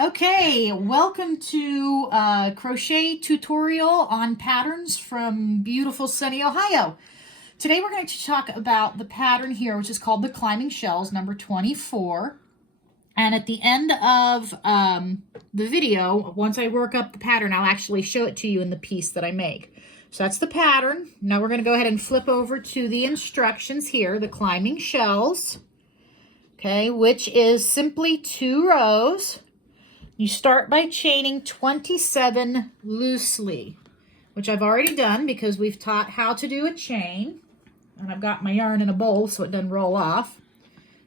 Okay, welcome to a crochet tutorial on patterns from beautiful sunny Ohio. Today we're going to talk about the pattern here, which is called the Climbing Shells, number 24. And at the end of the video, once I work up the pattern, I'll actually show it to you in the piece that I make. So that's the pattern. Now we're going to go ahead and flip over to the instructions here, the Climbing Shells, okay, which is simply 2 rows. You start by chaining 27 loosely, which I've already done because we've taught how to do a chain. And I've got my yarn in a bowl so it doesn't roll off.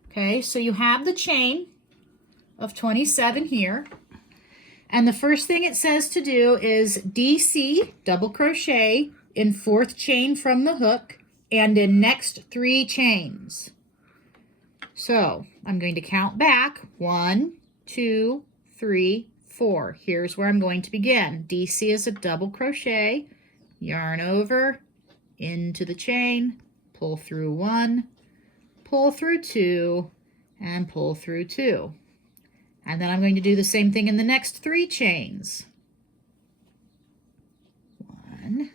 Okay, so you have the chain of 27 here. And the first thing it says to do is DC, double crochet, in 4th chain from the hook and in next 3 chains. So I'm going to count back 1, 2, 3, 4. Here's where I'm going to begin. DC is a double crochet, yarn over, into the chain, pull through 1, pull through 2, and pull through 2. And then I'm going to do the same thing in the next 3 chains. 1,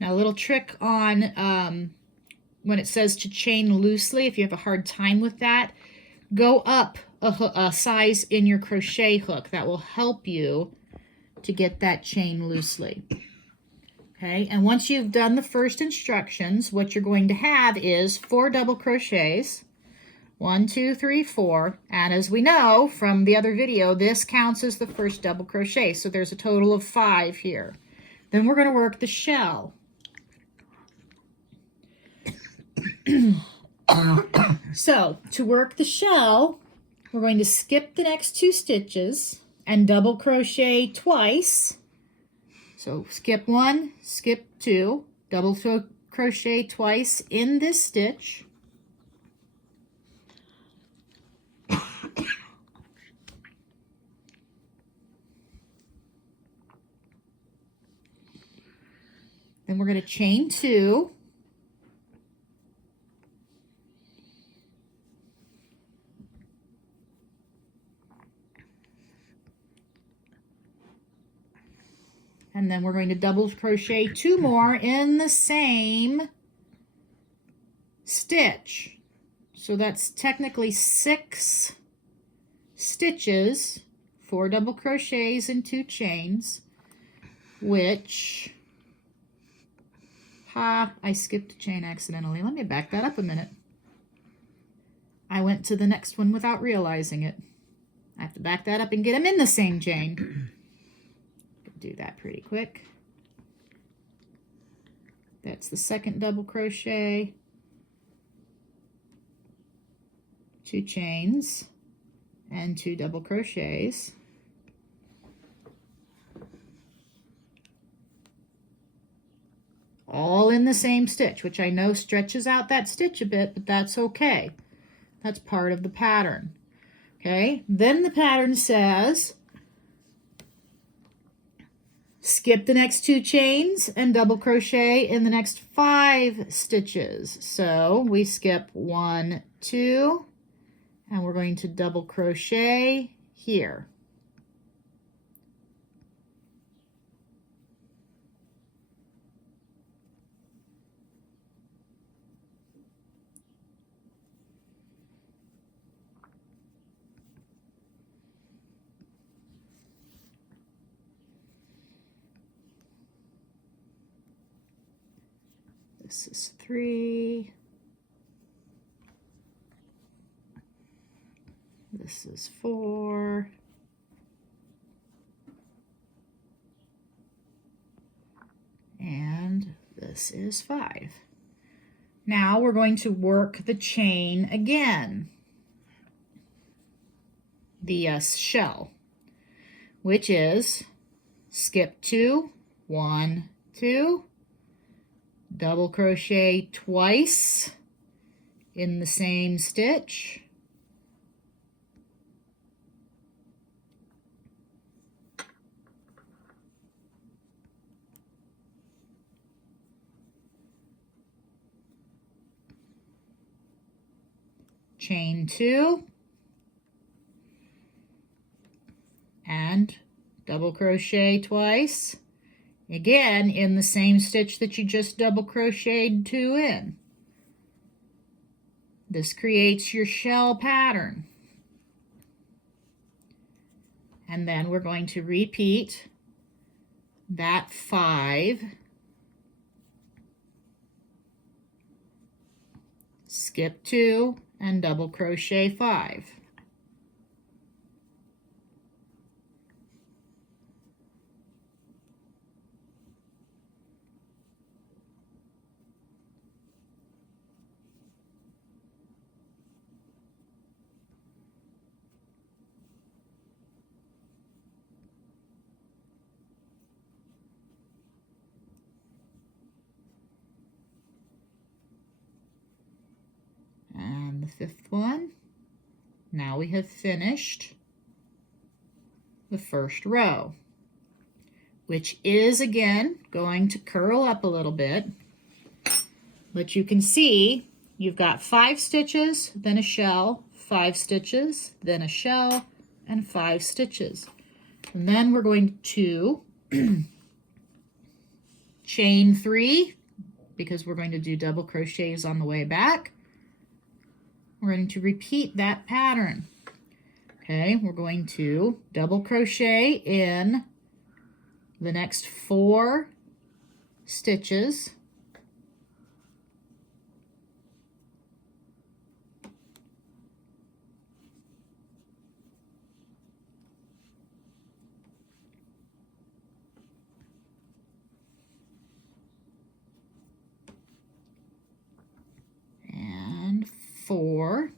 now a little trick on when it says to chain loosely, if you have a hard time with that, go up a size in your crochet hook. That will help you to get that chain loosely. Okay, and once you've done the first instructions, what you're going to have is 4 double crochets. 1, 2, 3, 4. And as we know from the other video, this counts as the first double crochet. So there's a total of 5 here. Then we're going to work the shell. So to work the shell, we're going to skip the next 2 stitches and double crochet twice. So skip 1, skip 2, double crochet twice in this stitch. Then we're going to chain 2. And then we're going to double crochet 2 more in the same stitch. So that's technically 6 stitches, 4 double crochets and 2 chains, which, I skipped a chain accidentally. Let me back that up a minute. I went to the next one without realizing it. I have to back that up and get them in the same chain. Do that pretty quick. That's the second double crochet, 2 chains and 2 double crochets. All in the same stitch, which I know stretches out that stitch a bit, but that's okay. That's part of the pattern. Okay, then the pattern says skip the next 2 chains and double crochet in the next 5 stitches. So we skip 1, 2, and we're going to double crochet here. This is 3. This is 4. And this is 5. Now we're going to work the chain again, the shell, which is skip 2, 1, 2, double crochet twice in the same stitch, chain 2, and double crochet twice, again in the same stitch that you just double crocheted 2 in. This creates your shell pattern. And then we're going to repeat that 5, skip 2, and double crochet 5. And the 5th one. Now we have finished the first row, which is again going to curl up a little bit, but you can see you've got 5 stitches, then a shell, 5 stitches, then a shell, and 5 stitches. And then we're going to chain 3, because we're going to do double crochets on the way back. We're going to repeat that pattern. Okay, we're going to double crochet in the next 4 stitches. And 4.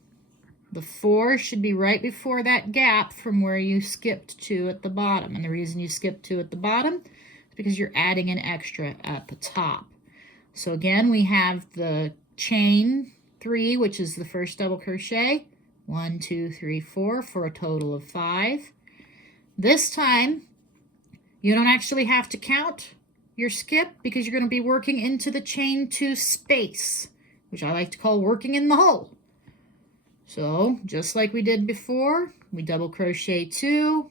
The 4 should be right before that gap from where you skipped 2 at the bottom. And the reason you skipped 2 at the bottom is because you're adding an extra at the top. So again, we have the chain 3, which is the first double crochet. 1, 2, 3, 4 for a total of 5. This time, you don't actually have to count your skip because you're going to be working into the chain 2 space, which I like to call working in the hole. So just like we did before, we double crochet 2,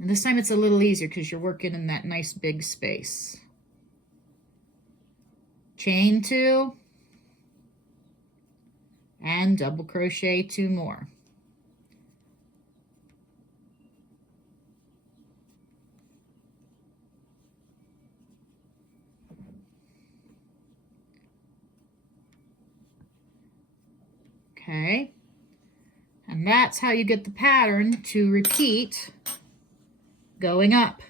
and this time it's a little easier because you're working in that nice big space. Chain 2, and double crochet 2 more. Okay, and that's how you get the pattern to repeat going up.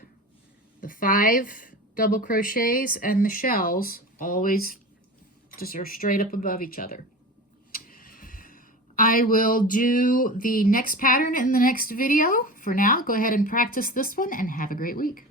The 5 double crochets and the shells always just are straight up above each other. I will do the next pattern in the next video. For now, go ahead and practice this one and have a great week.